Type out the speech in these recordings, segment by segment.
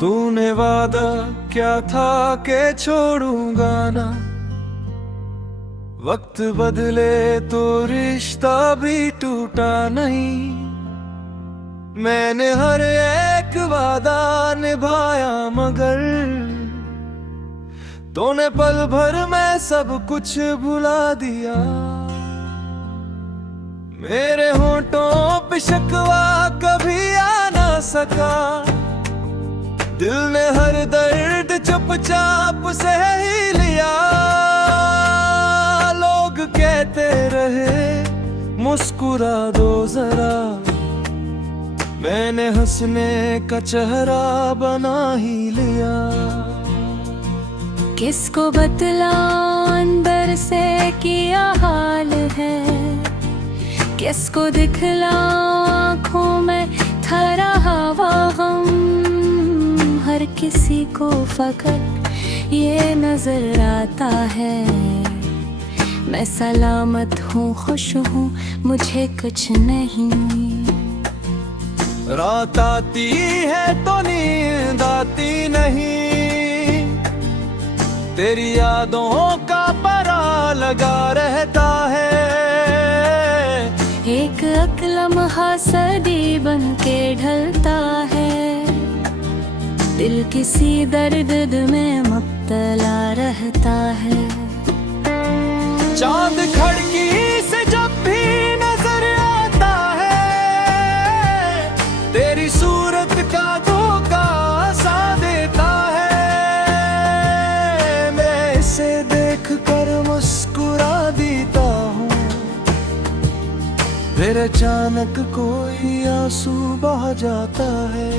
तूने वादा क्या था के छोड़ूंगा ना। वक्त बदले तो रिश्ता भी टूटा नहीं। मैंने हर एक वादा निभाया मगर तूने पल भर में सब कुछ भुला दिया। मेरे होंठों पे शिकवा कभी आ ना सका। दिल ने हर दर्द चुपचाप से ही लिया। लोग कहते रहे मुस्कुरा दो जरा। मैंने हंसने का चेहरा बना ही लिया। किसको बतलाऊं अंदर से क्या हाल है। किसको दिखलाऊं आँखों में ठहरा हवा हम। हर किसी को फकत ये नजर आता है। मैं सलामत हूँ खुश हूँ मुझे कुछ नहीं। रात आती है तो नींद आती नहीं। तेरी यादों का परा लगा रहता है। एक एक लम्हा सदी बन के ढलता है। दिल किसी दर्द में मुब्तला रहता है। चांद खिड़की से जब भी नजर आता है। तेरी सूरत का धोखा सा देता है। मैं इसे देख कर मुस्कुरा देता हूँ। फिर अचानक कोई आंसू बह जाता है।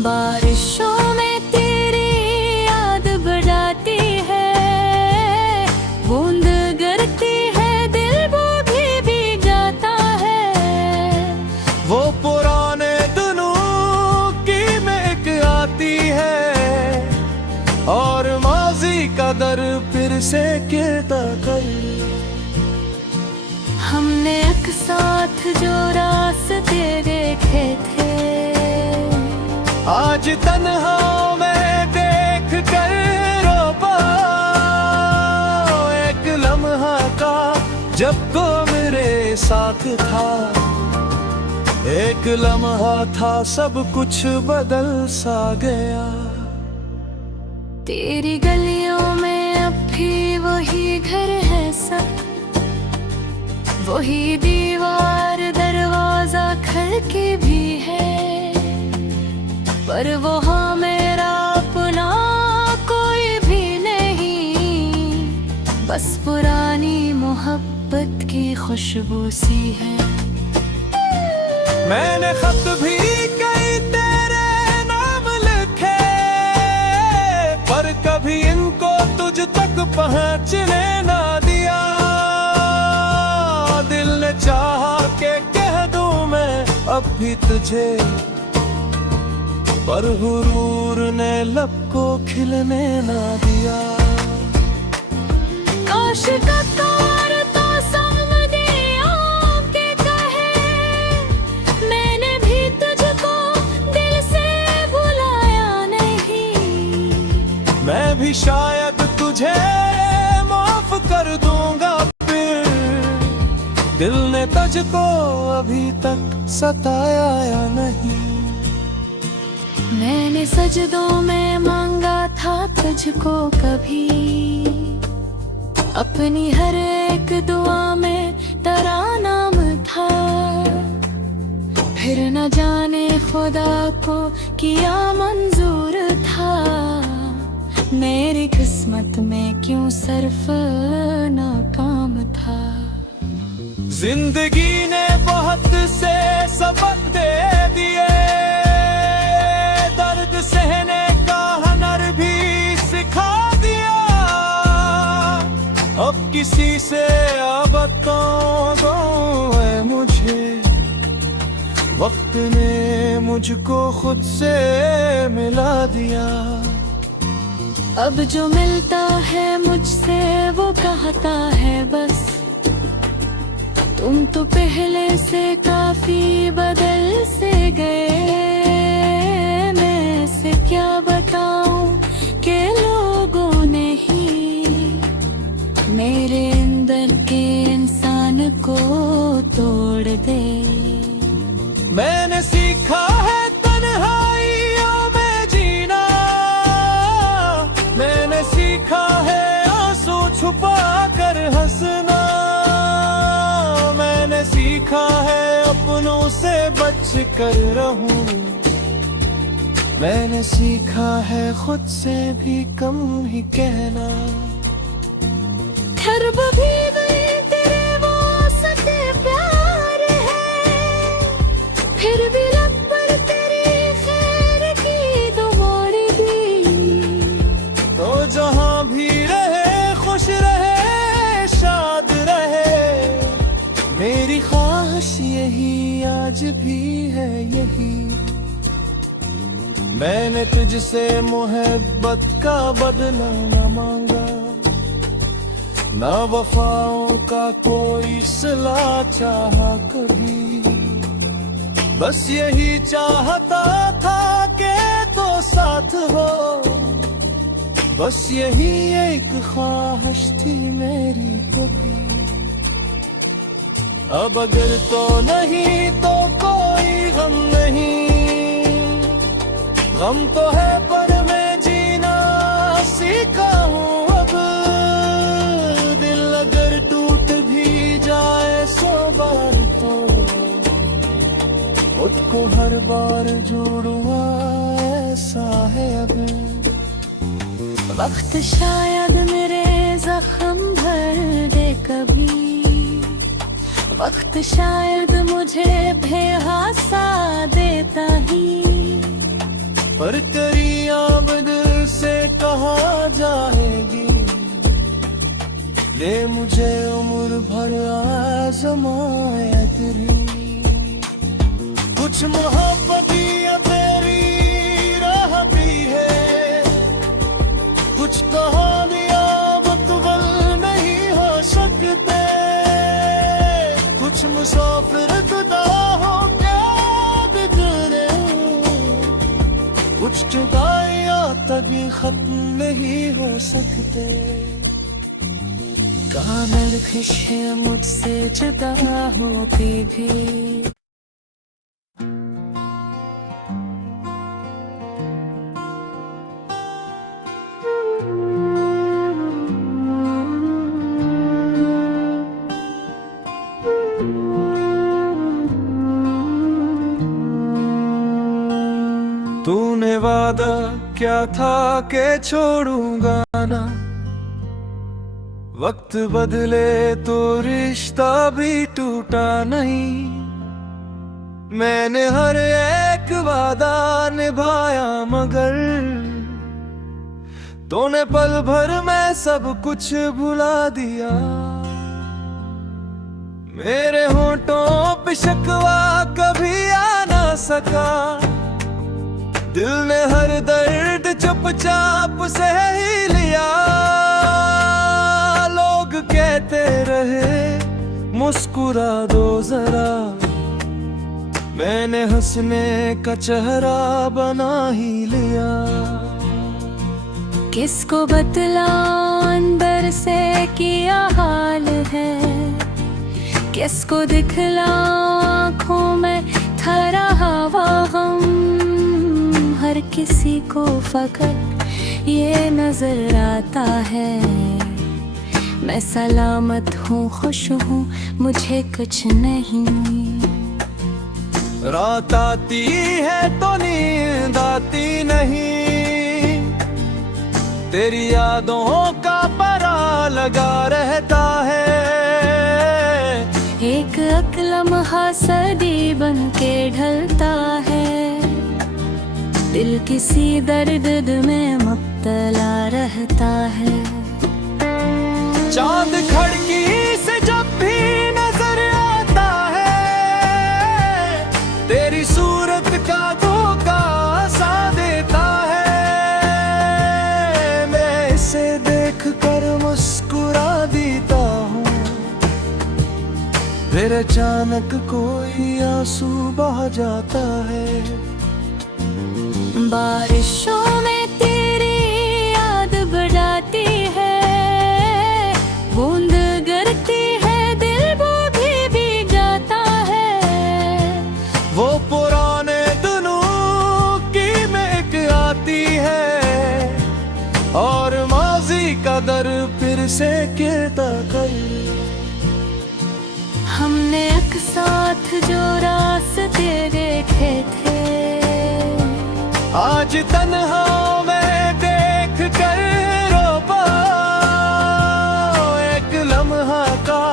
बारिशों में तेरी याद बढ़ाती है। बूंद गिरती है दिल वो भी जाता है। वो पुराने दिनों की महक आती है। और माजी का दर फिर से गिरता कर। हमने एक साथ जो रास्ते देखे थे। आज तन्हा मैं देख कर रो पाऊं। एक लम्हा का जब तो मेरे साथ था। एक लम्हा था सब कुछ बदल सा गया। तेरी गलियों में अब भी वही घर है सब। वही दीवार दरवाजा खिड़की भी है। पर वहाँ मेरा अपना कोई भी नहीं। बस पुरानी मोहब्बत की खुशबू सी है। मैंने खत भी कई तेरे नाम लिखे। पर कभी इनको तुझ तक पहुँचने ना दिया। दिल ने चाहा के कह दूं मैं अब भी तुझे। पर हुरूर ने लब को खिलने ना दिया। काश का तार तो समदियों के कहे। मैंने भी तुझको दिल से भुलाया नहीं। मैं भी शायद तुझे माफ कर दूंगा फिर। दिल ने तुझको अभी तक सताया या नहीं। मैंने सजदों में मांगा था तुझको कभी। अपनी हर एक दुआ में तेरा नाम था। फिर न जाने खुदा को किया मंजूर था। मेरी किस्मत में क्यों सिर्फ नाकाम था। जिंदगी ने बहुत से सबक दे दिए। दर्द सहने का हुनर भी सिखा दिया। अब किसी से अब बताऊं है मुझे। वक्त ने मुझको खुद से मिला दिया। अब जो मिलता है मुझसे वो कहता है बस। तुम तो पहले से काफी बदल से गए। से बच कर रहूं। मैंने सीखा है खुद से भी कम ही कहना। ठहर भी गए तेरे वो सते प्यार है, फिर भी लब पर तेरी खैर की दुआएं दी। तो जहां भी रहे खुश रहे शाद रहे, मेरी ख्वाहिश यही आज भी है यही। मैंने तुझसे मोहब्बत का बदला न मांगा, ना वफाओं का कोई सिला चाहा कभी। बस यही चाहता था कि तो साथ हो, बस यही एक ख्वाहिश थी मेरी कभी। अब अगर तो नहीं तो कोई गम नहीं, गम तो है पर मैं जीना सीखा हूँ अब। दिल अगर टूट भी जाए 100 बार तो खुद को हर बार जोड़ूंगा, ऐसा है अब। वक्त शायद मेरे जख्म भर दे कभी, वक्त शायद मुझे बेहासा देता ही। पर तेरी आमद से कहाँ जाएगी, ये मुझे उम्र भर आज़माए तेरी। कुछ मोहब्बत तेरी रहती है, कुछ कहानियां मुकम्मल नहीं हो सकते। कुछ मुसाफिर जुदा हो के बिगड़े, कुछ जुदाइयां तभी खत्म नहीं हो सकते। कामिल खुश है मुझसे जुदा होके भी। तूने वादा क्या था कि छोड़ूंगा ना, वक्त बदले तो रिश्ता भी टूटा नहीं। मैंने हर एक वादा निभाया मगर तूने पल भर में सब कुछ भुला दिया। मेरे होठों पे शिकवा कभी आ ना सका, दिल ने हर दर्द चुपचाप से ही लिया। लोग कहते रहे मुस्कुरा दो जरा, मैंने हंसने का चेहरा बना ही लिया। किसको बतलाऊं अंदर से क्या हाल है, किसको दिखलाऊं आँखों में ठहरा हवा गम। हर किसी को फकत ये नजर आता है, मैं सलामत हूँ खुश हूँ मुझे कुछ नहीं। रात आती है तो नींद आती नहीं, तेरी यादों का परा लगा रहता है। एक लम्हा सदी बन के ढलता है, दिल किसी दर्द में मुब्तला रहता है। चांद खिड़की से जब भी नजर आता है, तेरी सूरत का धोखा सा देता है। मैं इसे देख कर मुस्कुरा देता हूँ, फिर अचानक कोई आंसू बह जाता है। बारिशों में तेरी याद बढ़ाती है, बूंद गिरती है दिल वो भी जाता है। वो पुराने दिनों की महक आती है, और माजी का दर फिर से गिरता कर। हमने एक साथ जो रास्ते रास्ते देखे थे। आज तन्हा मैं देख कर रो पाऊं एक लम्हा का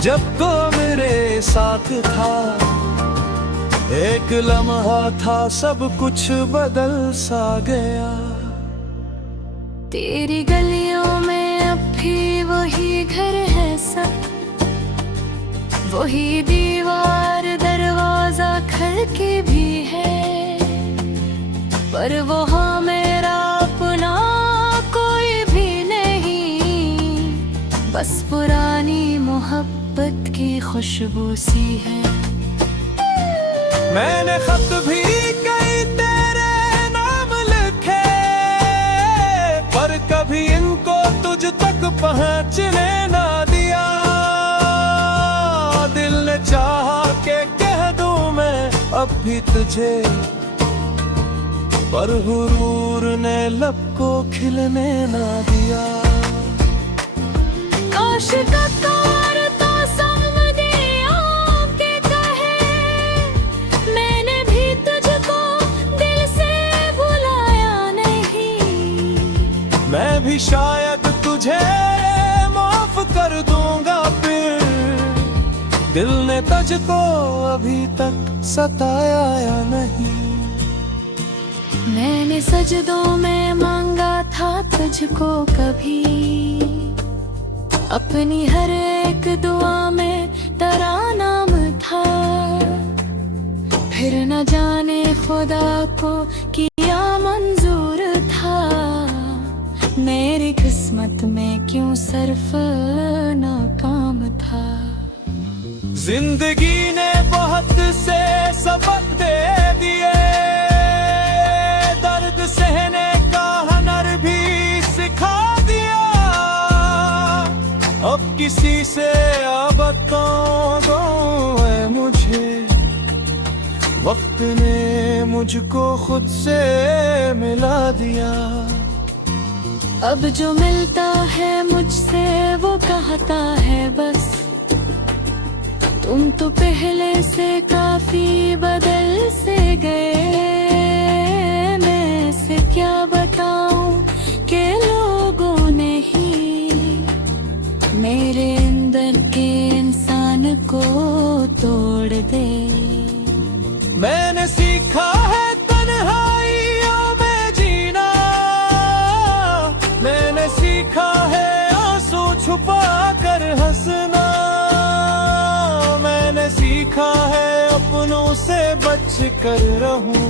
जब तो मेरे साथ था। एक लम्हा था सब कुछ बदल सा गया। तेरी गलियों में अब भी वही घर है सब, वही दीवार दरवाजा खिड़की भी है, पर वहाँ मेरा अपना कोई भी नहीं, बस पुरानी मोहब्बत की खुशबू सी है। मैंने खत भी कई तेरे नाम लिखे, पर कभी इनको तुझ तक पहुँचने ना दिया। दिल ने चाहा के कह दूं मैं अब भी तुझे, पर हुरूर ने लब को खिलने ना दिया। काश का तार तो समदियों के कहे, मैंने भी तुझको दिल से भुलाया नहीं। मैं भी शायद तुझे माफ कर दूंगा फिर, दिल ने तुझको अभी तक सताया या नहीं। मैंने सजदों में मांगा था तुझको कभी, अपनी हर एक दुआ में तेरा नाम था। फिर न जाने खुदा को किया मंजूर था, मेरी किस्मत में क्यों सिर्फ नाकाम था। जिंदगी ने बहुत से सबक दे दिए, दर्द सहने का हुनर भी सिखा दिया। अब किसी से बताऊं है मुझे, वक्त ने मुझको खुद से मिला दिया। अब जो मिलता है मुझसे वो कहता है बस, तुम तो पहले से काफी बदल से गए। मैं से क्या बताऊं कि लोगों ने ही मेरे अंदर के इंसान को तोड़ दे। मैंने सीखा है तन्हाइयों में जीना, मैंने सीखा है आंसू छुपा कर हंसना। मैंने सीखा है अपनों से बच कर रहूं,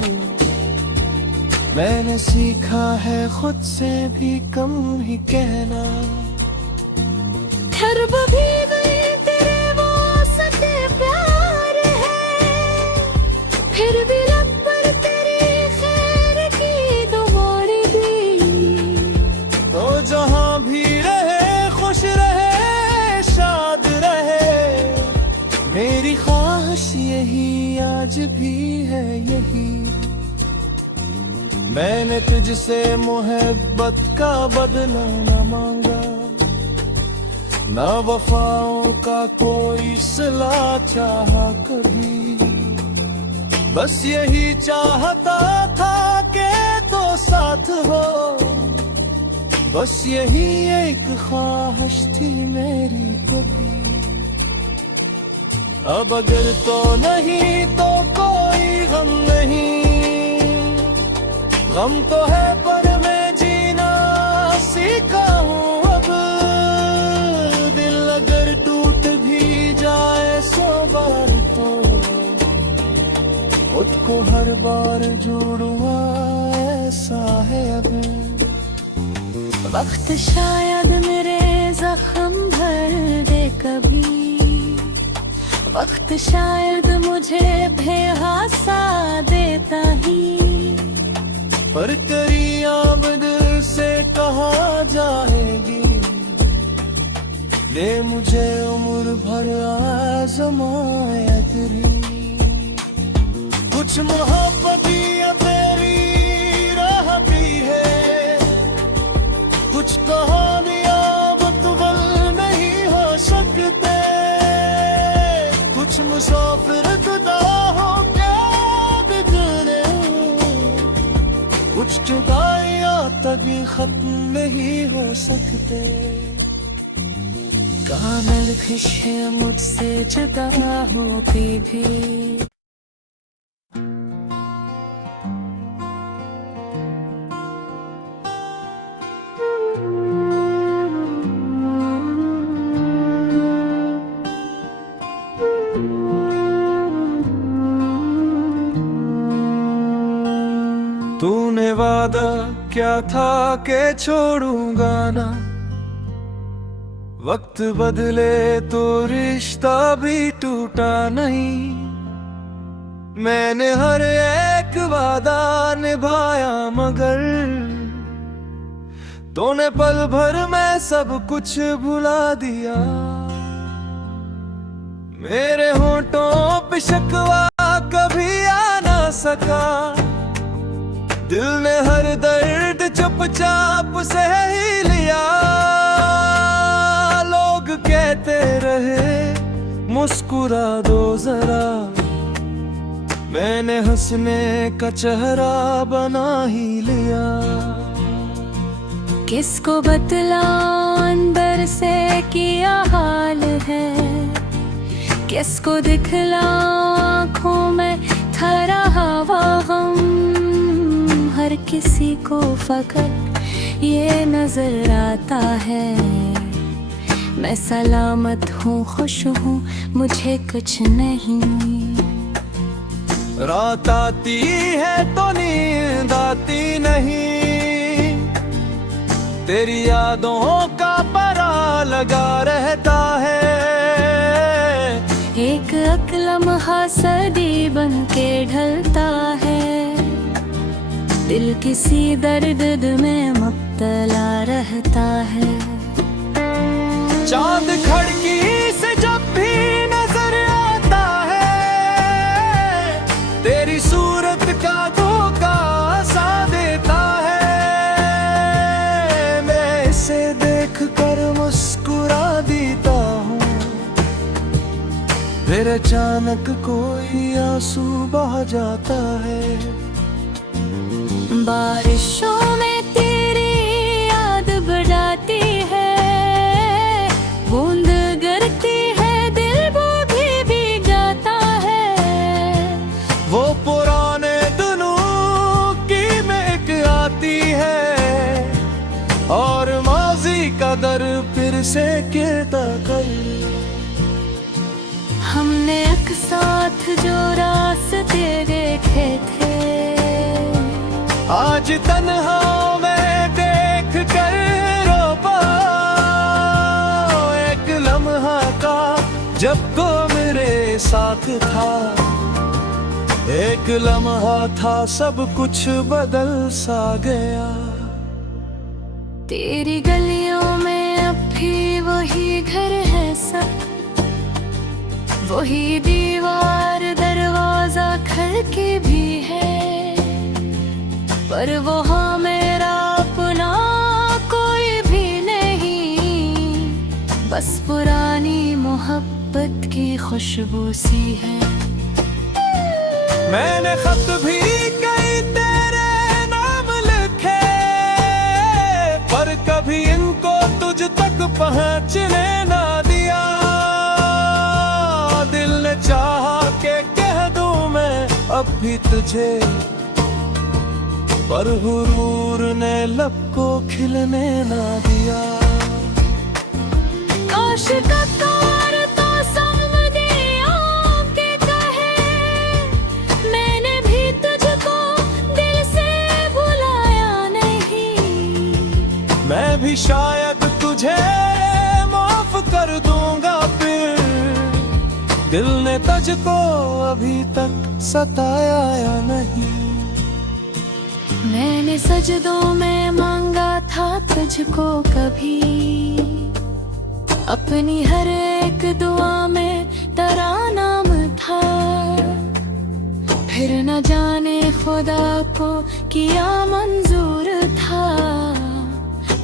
मैंने सीखा है खुद से भी कम ही कहना। खरब भी गए तेरे वो सच्चे प्यार है, फिर भी लब पर तेरी खैर की दुआएं दी। तो जहां भी रहे खुश रहे शाद रहे, मेरी ख्वाहिश यही आज भी है यही। मैंने तुझसे मोहब्बत का बदला न मांगा, ना वफाओं का कोई सिला चाहा कभी। बस यही चाहता था कि तो साथ हो, बस यही एक ख्वाहिश थी मेरी कभी। अब अगर तो नहीं तो कोई गम नहीं, गम तो है पर मैं जीना सीखा हूँ अब। दिल अगर टूट भी जाए 100 बार तो खुद को हर बार जोड़ूंगा, ऐसा है अब। वक्त शायद मेरे जख्म भर दे कभी, वक्त शायद मुझे बेहासा देता ही, पर तेरी आब दिल से कहा जाएगी, ले मुझे उम्र भर आज़मायत तेरी। कुछ मोहब्बत या तेरी रहती है, कुछ कहानियां मुतवल नहीं हो सकते, कुछ मुसाफिर जुदा हो के कुछ जुदाइयां तभी खत्म नहीं हो सकते। कामल खुश है मुझसे जुदा होके भी। तूने वादा क्या था के छोड़ूंगा ना, वक्त बदले तो रिश्ता भी टूटा नहीं। मैंने हर एक वादा निभाया मगर तूने पल भर में सब कुछ भुला दिया। मेरे होठों पे शिकवा कभी आ ना सका, दिल ने हर दर्द चुपचाप सह ही लिया। लोग कहते रहे मुस्कुरा दो जरा, मैंने हंसने का चेहरा बना ही लिया। किसको बतलाऊं अंदर से क्या हाल है, किसको दिखलाऊं आँखों में ठहरा हुआ गम। हर किसी को फकत ये नजर आता है, मैं सलामत हूँ खुश हूँ मुझे कुछ नहीं। रात आती है तो नींद आती नहीं, तेरी यादों का परा लगा रहता है। एक एक लम्हा सदी बन के ढलता है, दिल किसी दर्द में मुब्तला रहता है। चांद खिड़की से जब भी नजर आता है, तेरी सूरत का धोखा सा देता है। मैं इसे देख कर मुस्कुरा देता हूँ, फिर अचानक कोई आंसू बह जाता है। बारिशों में तेरी याद बढ़ाती है, बूंद गिरती है दिल वो भी जाता है। वो पुराने दिनों की महक आती है, और माजी का दर फिर से गिरता कर। हमने एक साथ जो रास्ते देखे थे, आज तन्हा मैं देख कर रो पाऊं। एक लम्हा का जब तो मेरे साथ था, एक लम्हा था सब कुछ बदल सा गया। तेरी गलियों में अब भी वही घर है सब, वही दीवार दरवाजा खिड़की भी है, पर वो हाँ मेरा अपना कोई भी नहीं। बस पुरानी मोहब्बत की खुशबू सी है। मैंने खत भी कई तेरे नाम लिखे, पर कभी इनको तुझ तक पहुँचने ना दिया। दिल ने चाहा के कह दूं मैं अब भी तुझे, पर हुरूर ने लब को खिलने ना दिया। काश का तार तो समझियों के कहे, मैंने भी तुझको दिल से भुलाया नहीं। मैं भी शायद तुझे माफ कर दूंगा फिर, दिल ने तुझको अभी तक सताया या नहीं। मैंने सजदों में मांगा था तुझको कभी, अपनी हर एक दुआ में तेरा नाम था। फिर न जाने खुदा को किया मंजूर था,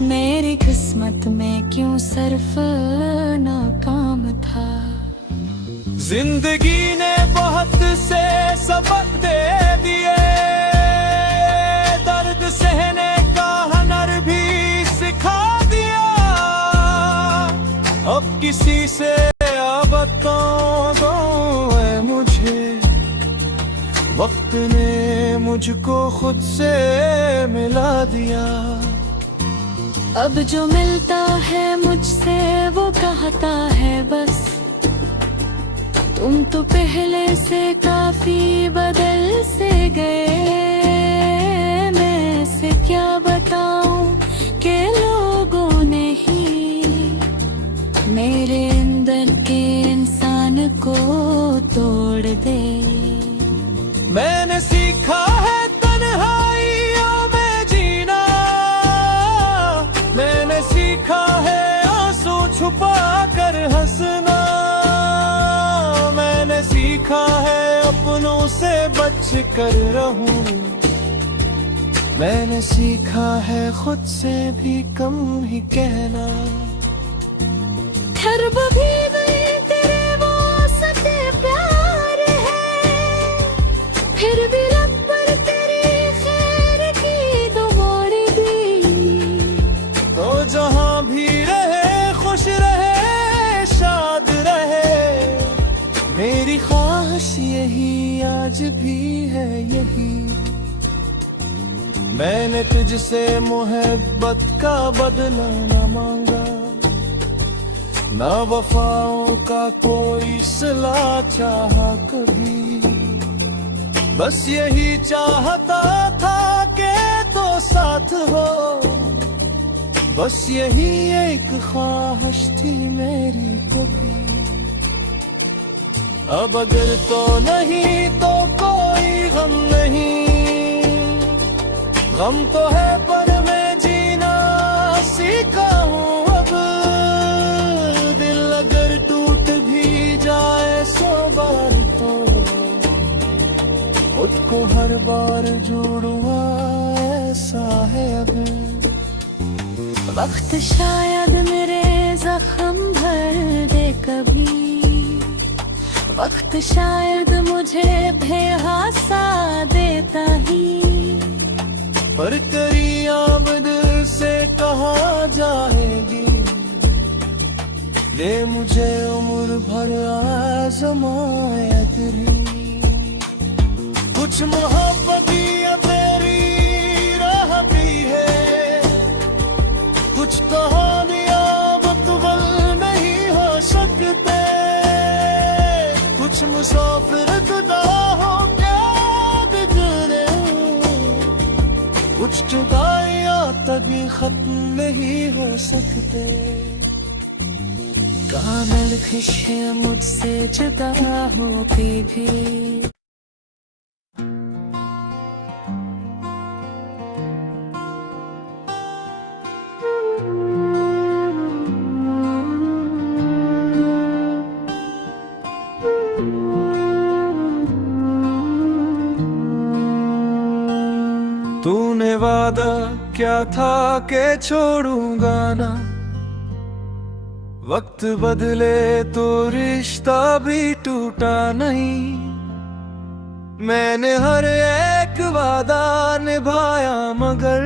मेरी किस्मत में क्यों सिर्फ नाकाम था। जिंदगी ने बहुत से सबक दे दिए, दर्द किसी से अब तो दो है मुझे, वक्त ने मुझको खुद से मिला दिया। अब जो मिलता है मुझसे वो कहता है बस, तुम तो पहले से काफी बदल से गए। मैं से क्या बताऊं कि लोगों ने ही मेरे अंदर के इंसान को तोड़ दे। मैंने सीखा है तन्हाइयों में जीना, मैंने सीखा है आंसू छुपा कर हंसना, मैंने सीखा है अपनों से बच कर रहूं, मैंने सीखा है खुद से भी कम ही कहना। खर्ब भी गए तेरे वो सते प्यार है, फिर भी लब पर तेरी खैर की दुआएं भी। तो जहां भी रहे खुश रहे शाद रहे, मेरी ख्वाहिश यही आज भी है यही। मैंने तुझसे मोहब्बत का बदला न मांगा, ना वफाओं का कोई सिला चाहा कभी, बस यही चाहता था कि तो साथ हो, बस यही एक ख्वाहिश थी मेरी कभी। अब अगर तो नहीं तो कोई गम नहीं, गम तो है पर मैं जीना सीखा हूँ अब। दिल अगर टूट भी जाए 100 बार तो उसको हर बार जोड़ूंगा, ऐसा है अब। वक्त शायद मेरे जख्म भर दे कभी, वक्त शायद मुझे बेहासा देता ही, पर तेरी आमद से कहाँ जाएगी, ले मुझे उम्र भर आज़मायत तेरी। कुछ मोहब्बत तेरी रहती है, कुछ कहानियाँ मुकम्मल नहीं हो सकते, कुछ मुसाफिर जुदा हो क्या बिगड़े, कुछ जुदाइयाँ तभी खत्म नहीं हो सकते। कामिल खुश है मुझसे जुदा हो के भी। तूने वादा क्या था कि छोड़ूंगा ना, वक्त बदले तो रिश्ता भी टूटा नहीं। मैंने हर एक वादा निभाया मगर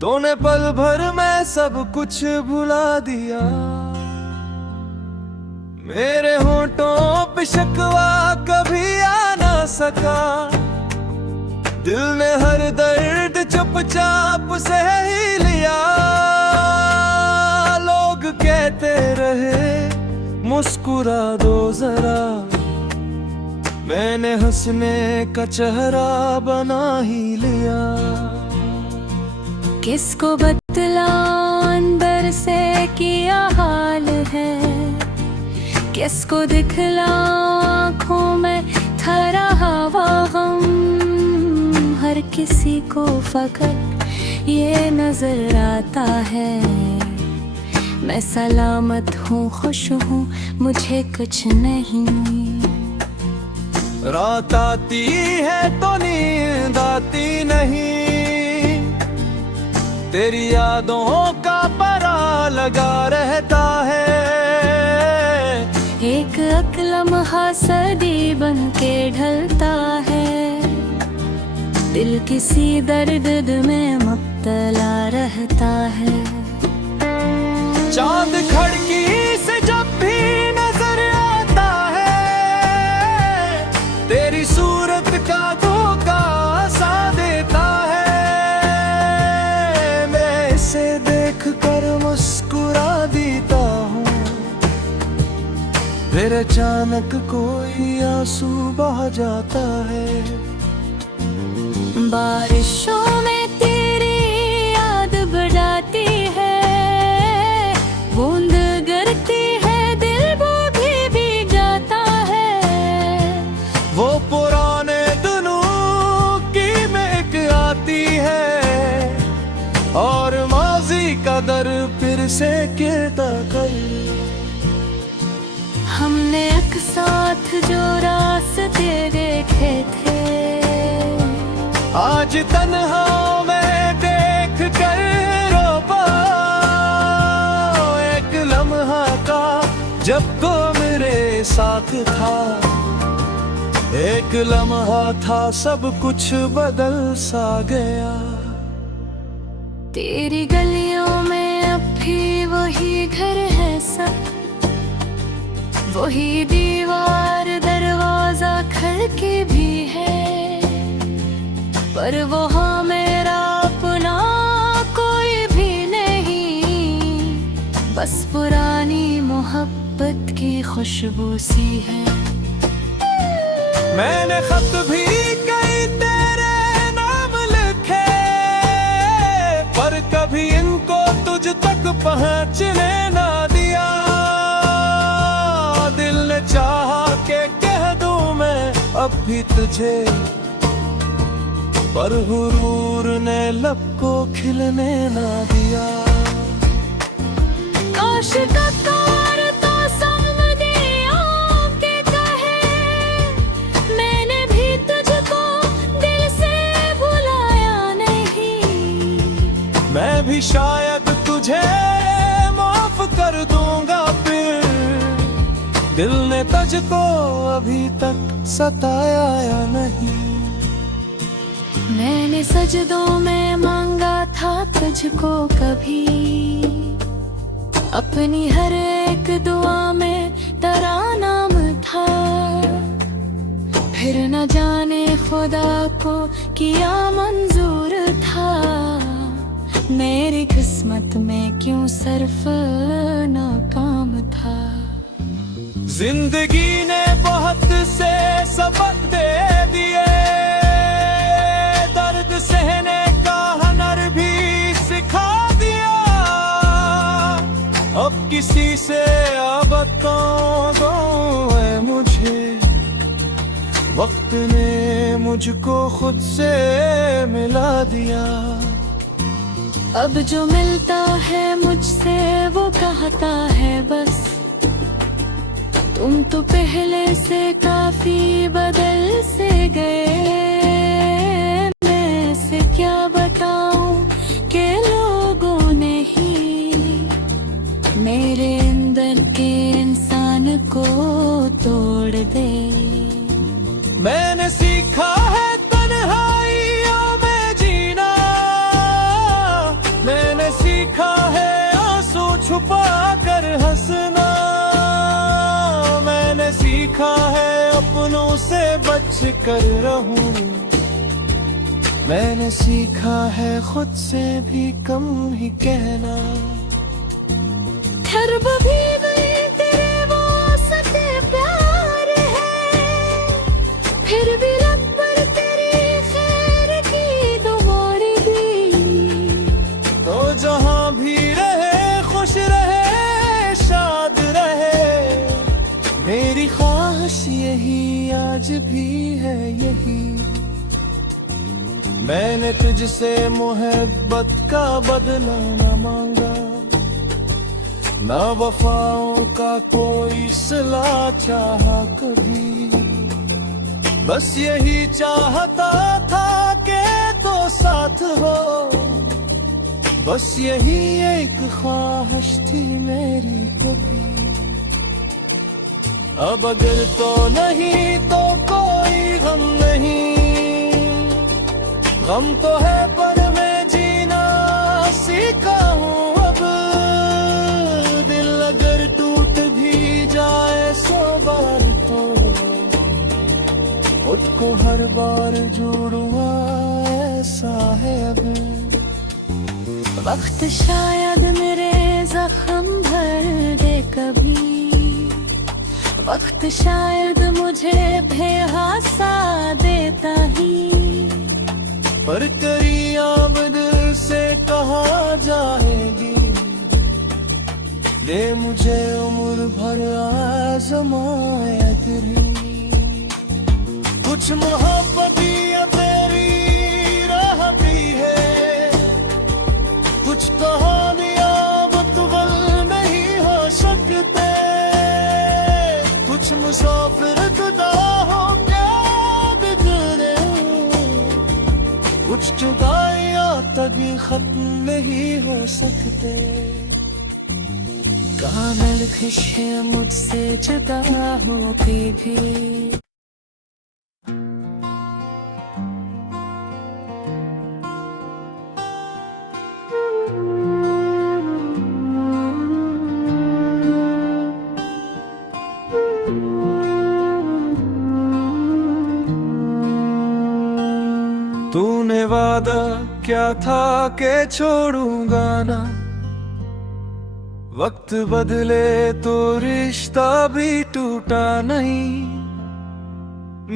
तूने पल भर में सब कुछ भुला दिया। मेरे होंठों पे शिकवा कभी आ ना सका, दिल ने हर दर्द चुपचाप सह ही लिया। लोग कहते रहे मुस्कुरा दो जरा, मैंने हंसने का चेहरा बना ही लिया। किसको बतलाऊं अंदर से क्या हाल है, किसको दिखलाऊं आँखों में ठहरा हवा गम। हर किसी को फकत ये नजर आता है, मैं सलामत हूँ खुश हूँ मुझे कुछ नहीं। रात आती है तो नींद आती नहीं, तेरी यादों का परा लगा रहता है। एक लम्हा सदी बन के ढलता है, दिल किसी दर्द में मुब्तला रहता है। चांद खिड़की से जब भी नजर आता है, तेरी सूरत का धोखा सा देता है। मैं इसे देख कर मुस्कुरा देता हूँ, फिर अचानक कोई आंसू बह जाता है। बारिशों में तेरी याद बढ़ाती है, बूंद गिरती है दिल वो भी जाता है। वो पुराने दिनों की महक आती है और माजी का दर फिर से गिरता कर। हमने एक साथ जो रास्ते देखे थे, आज तन्हा मैं देख कर रो पाऊं। एक लम्हा का जब तो मेरे साथ था, एक लम्हा था सब कुछ बदल सा गया। तेरी गलियों में अब भी वही घर है सब, वही दीवार दरवाजा खिड़की भी है, पर वहाँ मेरा अपना कोई भी नहीं, बस पुरानी मोहब्बत की खुशबू सी है। मैंने खत भी कई तेरे नाम लिखे, पर कभी इनको तुझ तक पहुँचने ना दिया। दिल ने चाहा के कह दूं मैं अब भी तुझे, पर हुरूर ने लब को खिलने ना दिया। काश का तार तो समदियों के कहे, मैंने भी तुझको दिल से भुलाया नहीं। मैं भी शायद तुझे माफ कर दूंगा फिर, दिल ने तुझको अभी तक सताया या नहीं। मैंने सजदों में मांगा था तुझको कभी, अपनी हर एक दुआ में तेरा नाम था, फिर न जाने खुदा को किया मंजूर था। मेरी किस्मत में क्यों सिर्फ नाकाम था। जिंदगी ने बहुत से सबक दे दिए, दर्द सहने का हुनर भी सिखा दिया। अब किसी से अब दो है मुझे, वक्त ने मुझको खुद से मिला दिया। अब जो मिलता है मुझसे वो कहता है बस, तुम तो पहले से काफी बदल से गए। मैं से क्या बताऊं कि लोगों ने ही मेरे अंदर के इंसान को तोड़ दे। मैंने सीखा है तन्हाइयों में जीना, मैंने सीखा है आंसू छुपा कर हंसना। मैंने सीखा है अपनों से बच कर रहूं, मैंने सीखा है खुद से भी कम ही कहना। ठहर भी गई तेरे वो सते प्यार है, फिर भी लब पर तेरी खैर की दुआएं दी। तो जहां भी रहे खुश रहे शाद रहे, मेरी ख्वाहिश यही आज भी है यही। मैंने तुझसे मोहब्बत का बदला न मांगा, ना वफाओं का कोई सिला चाहा कभी। बस यही चाहता था कि तो साथ हो, बस यही एक ख्वाहिश थी मेरी कभी। अब अगर तो नहीं तो कोई गम नहीं, गम तो है पर मैं जीना सीखा हूँ अब। को हर बार जोड़ूंगा, ऐसा है अब। वक्त शायद मेरे जख्म भर दे कभी, वक्त शायद मुझे बेहासा देता ही। पर तेरी आमद से कहाँ जाएगी, ले मुझे उम्र भर आज़मायत तेरी। कुछ मोहब्बतियाँ तेरी रहती है, कुछ कहानियाँ मुतवल नहीं हो सकते, कुछ मुसाफिर जुदा हो क्या बिगड़े, कुछ जुदाइयाँ तक खत्म नहीं हो सकते। कामल खुश है मुझसे जुदा होके भी। तूने वादा क्या था के छोड़ूंगा ना, वक्त बदले तो रिश्ता भी टूटा नहीं।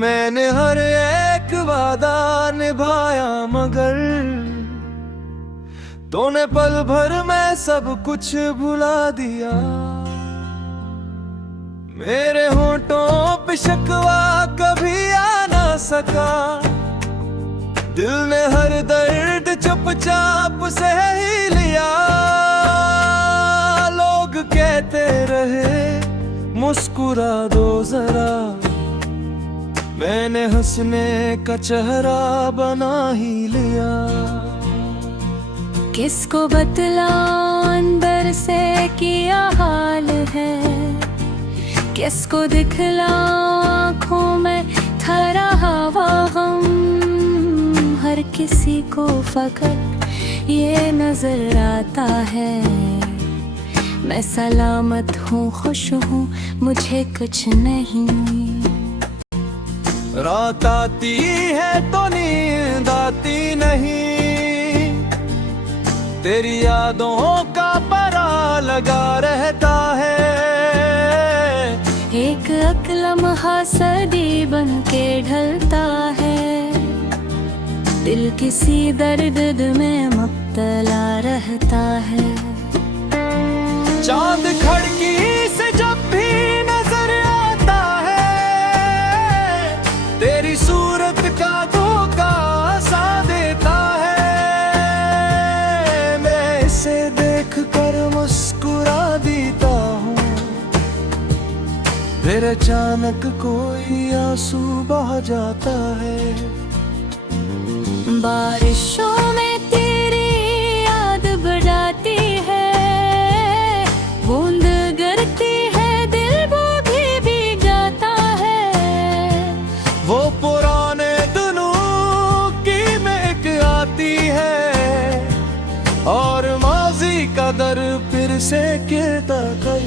मैंने हर एक वादा निभाया मगर तूने पल भर में सब कुछ भुला दिया। मेरे होंठों पे शिकवा कभी आ ना सका, दिल ने हर दर्द चुपचाप से ही लिया। लोग कहते रहे मुस्कुरा दो जरा, मैंने हंसने का चेहरा बना ही लिया। किसको बतलाऊं अंदर से क्या हाल है, किसको दिखलाऊं आँखों में ठहरा हवा गम। हर किसी को फकत ये नजर आता है, मैं सलामत हूँ खुश हूँ मुझे कुछ नहीं। रात आती है तो नींद आती नहीं, तेरी यादों का परा लगा रहता है। एक लम्हा सदी बन के ढलता है, दिल किसी दर्द में मुब्तला रहता है। चांद खिड़की से जब भी नजर आता है, तेरी सूरत का धोखा सा देता है। मैं इसे देख कर मुस्कुरा देता हूँ, फिर अचानक कोई आंसू बह जाता है। बारिशों में तेरी याद बढ़ाती है, बूंद गिरती है दिल वो भी जाता है। वो पुराने दिनों की महक आती है, और माजी का दर फिर से गिरता कर।